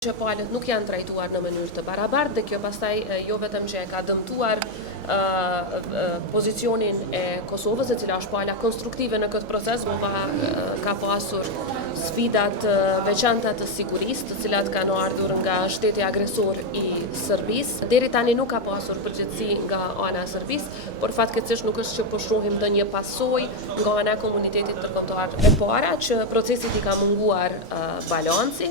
Që palët nuk janë trajtuar në mënyrë të barabartë dhe kjo pastaj jo vetëm që e ka dëmtuar pozicionin e Kosovës, e cila është pala konstruktive në këtë proces, ka pasur sfidat veçanta të sigurisë, të cilat kanë ardhur nga shteti agresor i Serbisë. Deri tani nuk ka pasur përgjegjësi nga ana e Serbisë, por fatkeqësisht nuk është që po shohim ndonjë pasojë nga ana e komunitetit ndërkombëtar. E para që procesit i ka munguar balanci.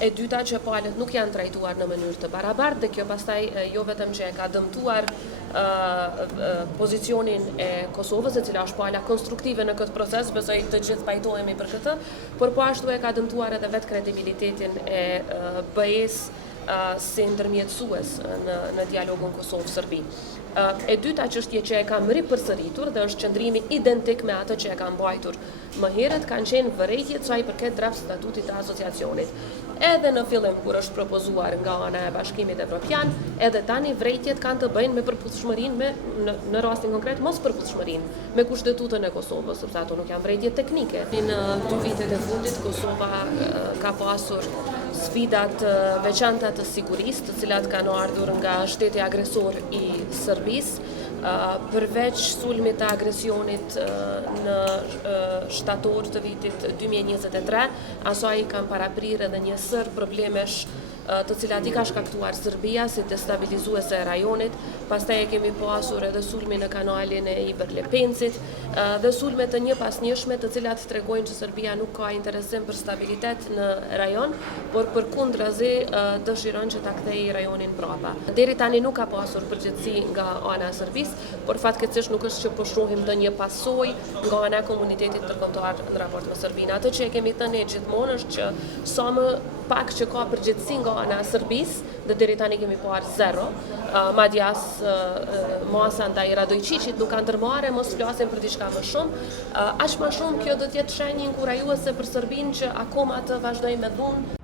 E dyta që palët nuk janë trajtuar në mënyrë të barabartë dhe kjo pastaj jo vetëm që e ka dëmtuar pozicionin e Kosovës, e cila është pala konstruktive në këtë proces, besoj të gjithë pajtohemi për këtë, por po ashtu e ka dëmtuar edhe vetë kredibilitetin e BE-s si ndërmjetësues në dialogun Kosovë-Serbi. E dyta çështje që e kam ripërsëritur dhe është qëndrimi identik me atë që e kam mbajtur më herët, kanë qenë vërejtjet sa i përket draft statutit të asociacionit. Edhe në fillim kur është propozuar nga ana e Bashkimit Evropian, edhe tani vërejtjet kanë të bëjnë me përputhshmërinë në rastin konkret mos përputhshmërinë me Kushtetutën e Kosovës, sepse ato nuk janë vërejtje teknike. Në 2 vitet e fundit Kosova ka pasur sfidat veçanta të sigurisë, të cilat kanë ardhur nga shteti agresor i Serbisë, përveç sulmit të agresionit në shtator të vitit 2023, asaj kanë paraprirë edhe një sër problemesh të cilat i ka shkaktuar Serbia si destabilizuese e rajonit. Pastaj e kemi pasur edhe sulmin në kanalin e Iberlepencit dhe sulme të njëpasnjëshme të cilat tregojnë që Serbia nuk ka interesim për stabilitet në rajon, por përkundrazi dëshiron që ta kthejë rajonin mbrapa. Deri tani nuk ka pasur përgjegjësi nga ana e Serbisë, por fatkeqësisht nuk është që po shohim ndonjë pasojë nga ana e komunitetit ndërkombëtar në raport me Serbinë. Atë që e kemi thënë gjithmonë është që sa më pak që ka përgjegjësi nga ana e Serbisë, dhe deri tani kemi parë zero. Madje as masa ndaj Radojčićit nuk ka ndërmarrë, mos flasim për diçka më shumë. Aq më shumë kjo do të jetë shenjë inkurajuese për Serbinë që akoma të vazhdojë me dhunë